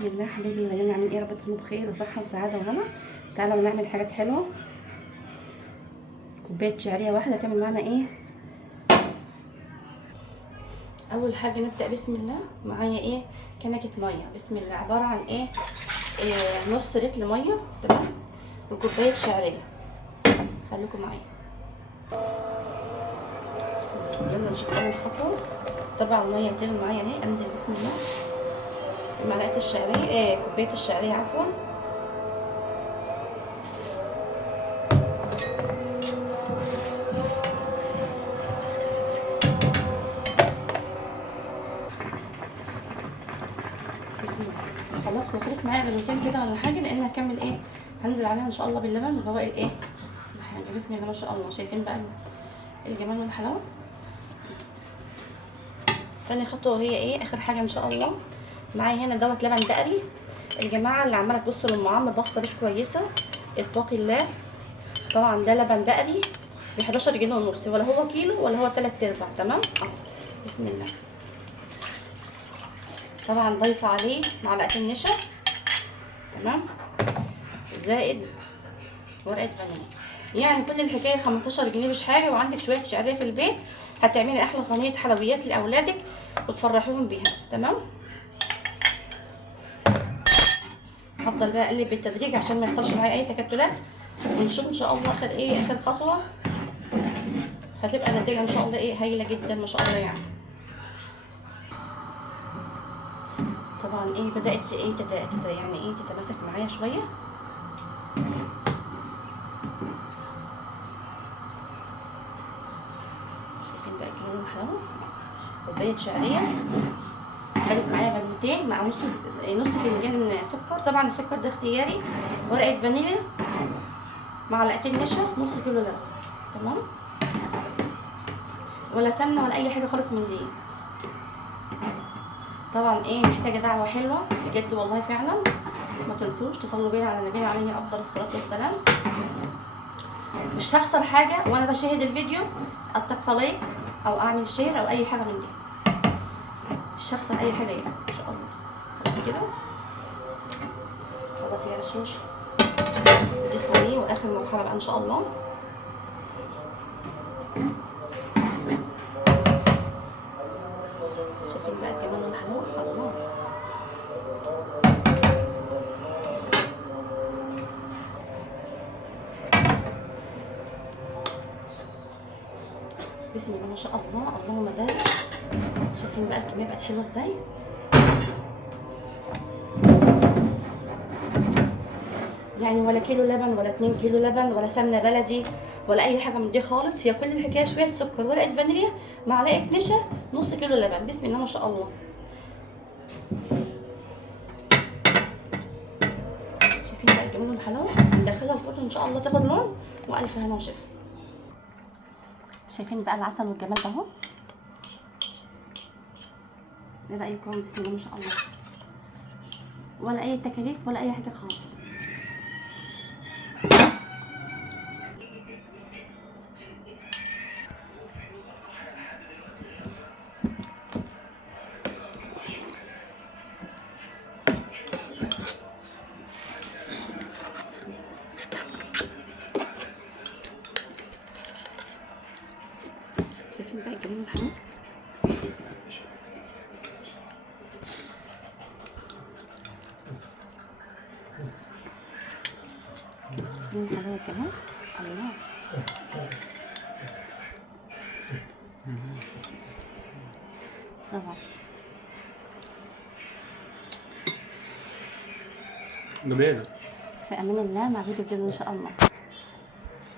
بسم الله حبايبي الغاليين، عاملين ايه؟ يا رب تكونوا بخير وصحه وسعاده وهنا. تعالوا نعمل حاجات حلوه. كوبايه شعريه واحده تعمل معانا ايه؟ اول حاجه نبدا بسم الله. معايا ايه؟ كنكه ميه. بسم الله عباره عن ايه؟ نص لتر ميه، تمام، وكوبايه شعريه. خليكم معايا. بسم الله. يلا نشوف اول خطوه. طبعا الميه هتغلي معايا اهي. انزل بسم الله معلقه الشعريه، كوبايه الشعريه عفوا. بسم الله. خلاص وخدت معايا غلوتين كده ولا حاجه، لان هكمل ايه؟ هنزل عليها ان شاء الله باللبن وبواقي الايه الحاجه. بسم الله ما شاء الله. شايفين بقى الجمال والحلاوه. تاني خطوه وهي ايه؟ اخر حاجه ان شاء الله. معايا هنا دوت لبن بقري. الجماعه اللي عماله تبص لام عمرو بصه مش كويسه، اتقي الله. طبعا ده لبن بقري ب 11 جنيه ونص، ولا هو كيلو ولا هو 3/4، تمام. بسم الله. طبعا ضايفه عليه معلقتين نشا، تمام، زائد ورقه فانيليا. يعني كل الحكايه 15 جنيه مش حاجه، وعندك شويه شعريه في البيت هتعملي احلى صينيه حلويات لاولادك وتفرحيهم بيها، تمام. هفضل بقى اقلب بالتدريج عشان ما يحصلش معايا اي تكتلات، ونشوف ان شاء الله اخر خطوه هتبقى النتيجه ان شاء الله هايله جدا ما شاء الله يعني. طبعا بدات يعني تتماسك معايا شويه. شايفين بقى الجمال والحلاوه. كوبايه شعريه خدت معايا غلوتين مع نص فنجان سكر. طبعا السكر ده اختياري. ورقه فانيليا، معلقتين نشا، نص كيلو لبن، تمام. ولا سمنه ولا اي حاجه خالص من دي. طبعا محتاجه دعوه حلوه بجد والله فعلا. ما تنسوش تصلوا بينا على النبي عليه افضل الصلاه والسلام. مش هخسر حاجه وانا بشاهد الفيديو اطبق لايك او اعمل شير او اي حاجه من دي. مش هخسر اي حاجه يعني ان شاء الله. خلاص كده، خلاص يا رشوش. دي الصينيه واخر مرحله بقى ان شاء الله. شايفين بقى الجمال والحلاوه. الله. بسم الله ما شاء الله. اللهم بارك. شايفين بقى الكميه بقت حلوه ازاي. يعني ولا كيلو لبن ولا 2 كيلو لبن ولا سمنه بلدي ولا اي حاجه من دي خالص. هي كل الحكايه شويه سكر، ورقه فانيليا، معلقه نشا، نص كيلو لبن. بسم الله ما شاء الله. شايفين بقى الجمال والحلاوه. ندخلها الفرن ان شاء الله تاخد لون، والف هنا وشفا. شايفين بقى العسل والجمال ده اهو. ايه رايكم؟ بسم الله ما شاء الله. ولا اي تكاليف ولا اي حاجه خالص. شايفين بقى الجمال والحلاوه. من حلاوه كمان. الله. روعه. جميل. في امان الله. مع فيديو جديد ان شاء الله.